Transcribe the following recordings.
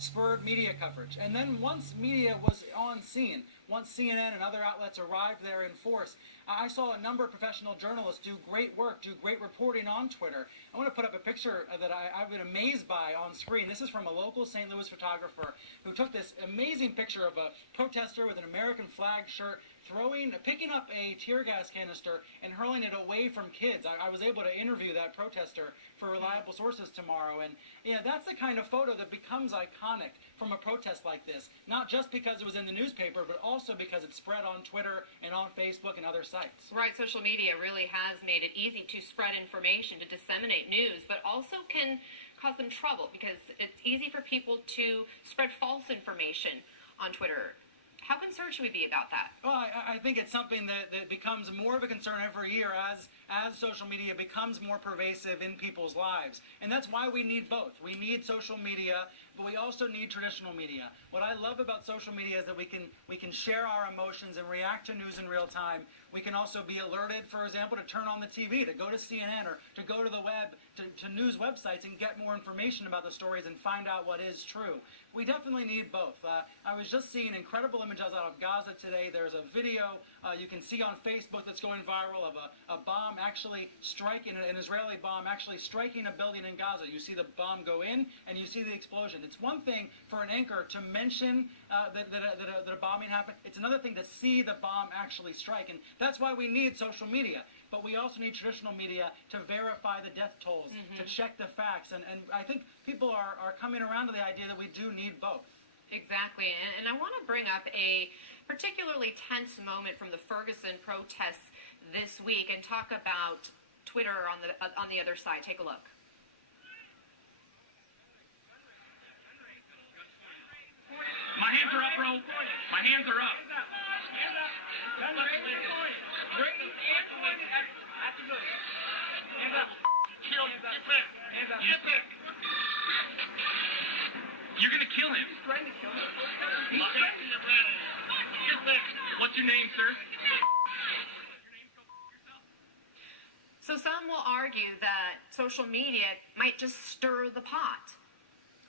spurred media coverage. And then once media was on scene, once CNN and other outlets arrived there in force, I saw a number of professional journalists do great work, do great reporting on Twitter. I want to put up a picture that I've been amazed by on screen. This is from a local St. Louis photographer who took this amazing picture of a protester with an American flag shirt picking up a tear gas canister and hurling it away from kids. I was able to interview that protester for reliable sources tomorrow, and that's the kind of photo that becomes iconic from a protest like this, not just because it was in the newspaper, but also because it spread on Twitter and on Facebook and other sites. Right, social media really has made it easy to spread information, to disseminate news, but also can cause them trouble because it's easy for people to spread false information on Twitter. How concerned should we be about that? Well, I think it's something that becomes more of a concern every year as social media becomes more pervasive in people's lives. And that's why we need both. We need social media, but we also need traditional media. What I love about social media is that we can share our emotions and react to news in real time. We can also be alerted, for example, to turn on the TV, to go to CNN or to go to the web, to news websites and get more information about the stories and find out what is true. We definitely need both. I was just seeing incredible images out of Gaza today. There's a video you can see on Facebook that's going viral of a bomb actually striking, an Israeli bomb actually striking a building in Gaza. You see the bomb go in and you see the explosion. It's one thing for an anchor to mention that a bombing happened. It's another thing to see the bomb actually strike. And that's why we need social media. But we also need traditional media to verify the death tolls, to check the facts. And I think people are coming around to the idea that we do need both. Exactly. And I want to bring up a particularly tense moment from the Ferguson protests this week and talk about Twitter on the other side. Take a look. My hands are up, bro. My hands are up. You're gonna kill him. What's your name, sir? So some will argue that social media might just stir the pot.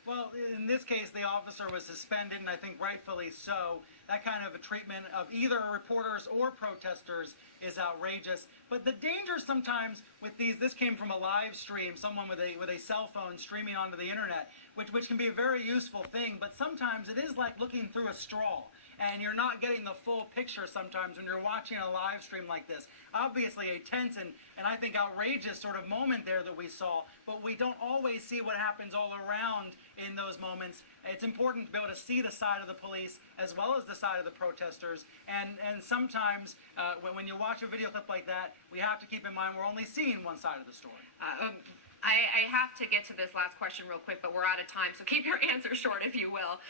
Well, in this case, the officer was suspended, and I think rightfully so. That kind of a treatment of either reporters or protesters is outrageous. But the danger sometimes with this came from a live stream, someone with a cell phone streaming onto the internet, which can be a very useful thing. But sometimes it is like looking through a straw, and you're not getting the full picture sometimes when you're watching a live stream like this. Obviously a tense and I think outrageous sort of moment there that we saw, but we don't always see what happens all around in those moments. It's important to be able to see the side of the police as well as the side of the protesters, and sometimes when you watch a video clip like that, we have to keep in mind we're only seeing one side of the story. I have to get to this last question real quick, but we're out of time, so keep your answer short, if you will.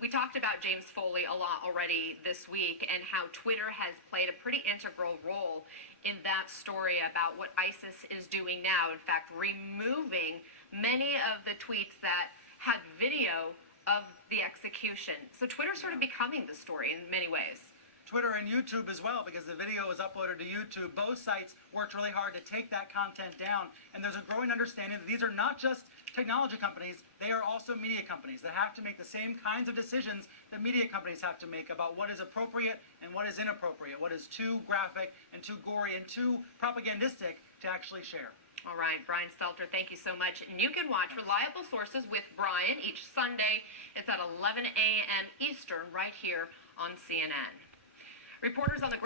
We talked about James Foley a lot already this week and how Twitter has played a pretty integral role in that story about what ISIS is doing now. In fact, removing many of the tweets that had video of the execution. So Twitter's sort of becoming the story in many ways. Twitter and YouTube as well, because the video was uploaded to YouTube. Both sites worked really hard to take that content down, and there's a growing understanding that these are not just technology companies, they are also media companies that have to make the same kinds of decisions that media companies have to make about what is appropriate and what is inappropriate, what is too graphic and too gory and too propagandistic to actually share. All right, Brian Stelter, thank you so much. And you can watch Reliable Sources with Brian each Sunday. It's at 11 a.m. Eastern right here on CNN. Reporters on the ground.